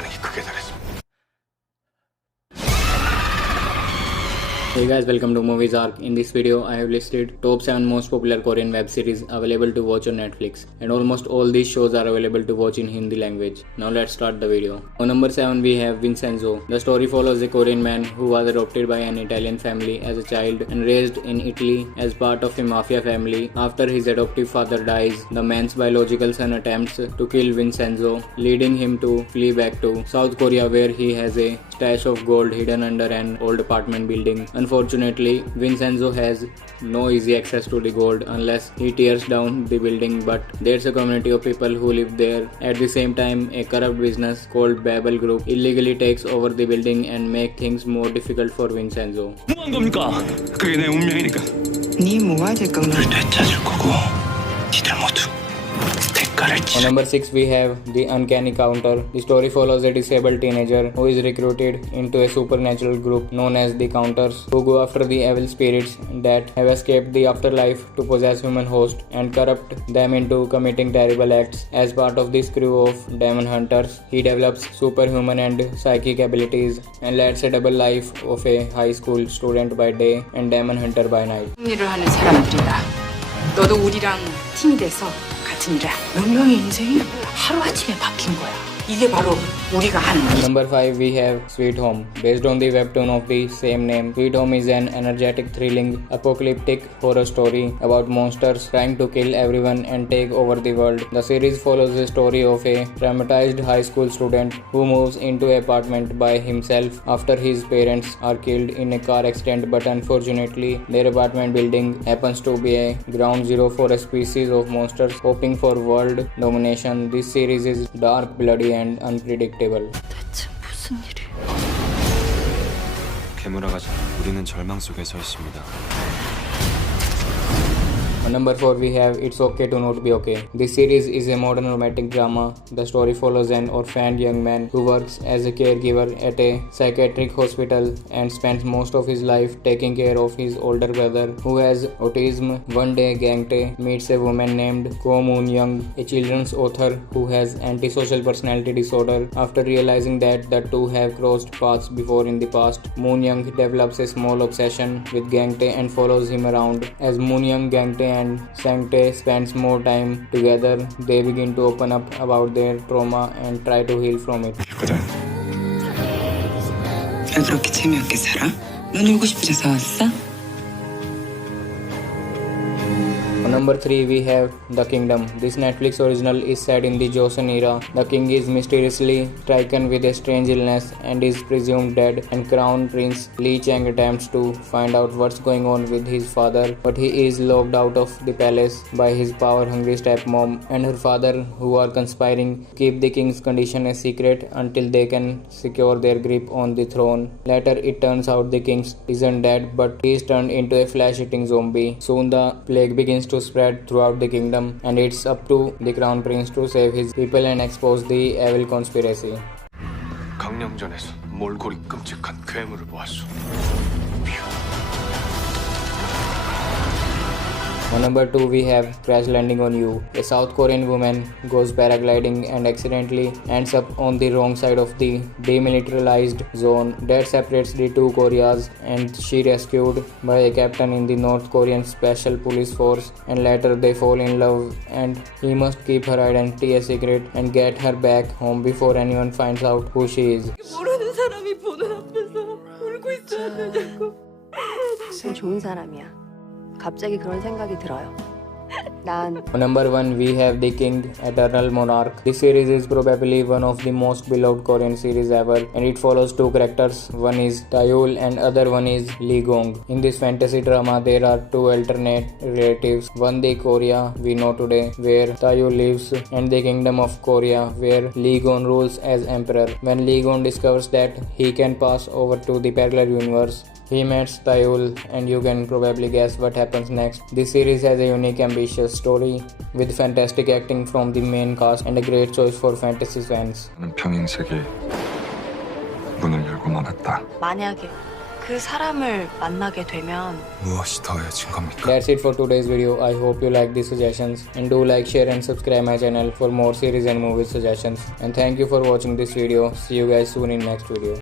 반응이 크게 달했습니다. Hey guys, welcome to Movies Arc. In this video, I have listed top 7 most popular Korean web series available to watch on Netflix, and almost all these shows are available to watch in Hindi language. Now let's start the video. On number 7 we have Vincenzo. The story follows a Korean man who was adopted by an Italian family as a child and raised in Italy as part of a mafia family. After his adoptive father dies, the man's biological son attempts to kill Vincenzo, leading him to flee back to South Korea where he has a stash of gold hidden under an old apartment building. Unfortunately, Vincenzo has no easy access to the gold unless he tears down the building, but there's a community of people who live there. At the same time, a corrupt business called Babel Group illegally takes over the building and make things more difficult for Vincenzo. 뭐한 겁니까? 그게 내 운명이니까. 네 뭐가 될 건가? 되찾을 거고, 니들 모두 대가를 On number 6 we have The Uncanny Counter. The story follows a disabled teenager who is recruited into a supernatural group known as the Counters, who go after the evil spirits that have escaped the afterlife to possess human hosts and corrupt them into committing terrible acts. As part of this crew of demon hunters, he develops superhuman and psychic abilities and leads a double life of a high school student by day and demon hunter by night. 일을 하는 사람들이다. 너도 우리랑 팀이 돼서 같은 일을 해. 몇 명의 인생이 하루아침에 바뀐 거야. 이게 바로 우리가 하는 일. Number 5 we have Sweet Home. Based on the webtoon of the same name, Sweet Home is an energetic, thrilling, apocalyptic horror story about monsters trying to kill everyone and take over the world. The series follows the story of a traumatized high school student who moves into an apartment by himself after his parents are killed in a car accident, but unfortunately their apartment building happens to be a ground zero for a species of monsters hoping for world domination. This series is dark, bloody and unpredictable. 대체 무슨 일이? 괴물아가자. 우리는 절망 속에 서 있습니다. On number 4 we have It's Okay to Not Be Okay. This series is a modern romantic drama. The story follows an orphaned young man who works as a caregiver at a psychiatric hospital and spends most of his life taking care of his older brother who has autism. One day Gangtae meets a woman named Ko Moon Young, a children's author who has antisocial personality disorder. After realizing that the two have crossed paths before in the past, Moon Young develops a small obsession with Gangtae and follows him around. As Moon Young, Gangtae and Sangtae spends more time together, they begin to open up about their trauma and try to heal from it. 왜 그렇게 재미없게 살아? 넌 울고 싶어서 왔어? On number 3 we have The Kingdom. This Netflix original is set in the Joseon era. The king is mysteriously stricken with a strange illness and is presumed dead, and Crown Prince Lee Chang attempts to find out what's going on with his father, but he is locked out of the palace by his power-hungry stepmom and her father, who are conspiring to keep the king's condition a secret until they can secure their grip on the throne. Later it turns out the king isn't dead, but he is turned into a flesh-eating zombie. Soon the plague begins to spread throughout the kingdom, and it's up to the crown prince to save his people and expose the evil conspiracy. 강령전에서 몰골이 끔찍한 괴물을 보았소. On number 2 we have Crash Landing on You. A South Korean woman goes paragliding and accidentally ends up on the wrong side of the demilitarized zone that separates the two Koreas, and she rescued by a captain in the North Korean Special Police Force, and later they fall in love and he must keep her identity a secret and get her back home before anyone finds out who she is. 모르는 사람이 보는 앞에서 울고 있어야 되냐고. 좋은 사람이야. 갑자기 그런 생각이 들어요. 난 On number 1 we have The King, Eternal Monarch. This series is probably one of the most beloved Korean series ever, and it follows two characters. One is Taeyol and other one is Lee Gong. In this fantasy drama there are two alternate relatives, one the Korea we know today where Taeyol lives, and the Kingdom of Korea where Lee Gong rules as emperor. When Lee Gong discovers that he can pass over to the parallel universe, he meets Taeyol, and you can probably guess what happens next. This series has a unique, ambitious story with fantastic acting from the main cast and a great choice for fantasy fans. 나는 평행 세계에 문을 열고 나갔다. 만약에 그 사람을 만나게 되면 무엇이 더해진 겁니까? That's it for today's video. I hope you like these suggestions and do like, share and subscribe my channel for more series and movie suggestions. And thank you for watching this video. See you guys soon in next video.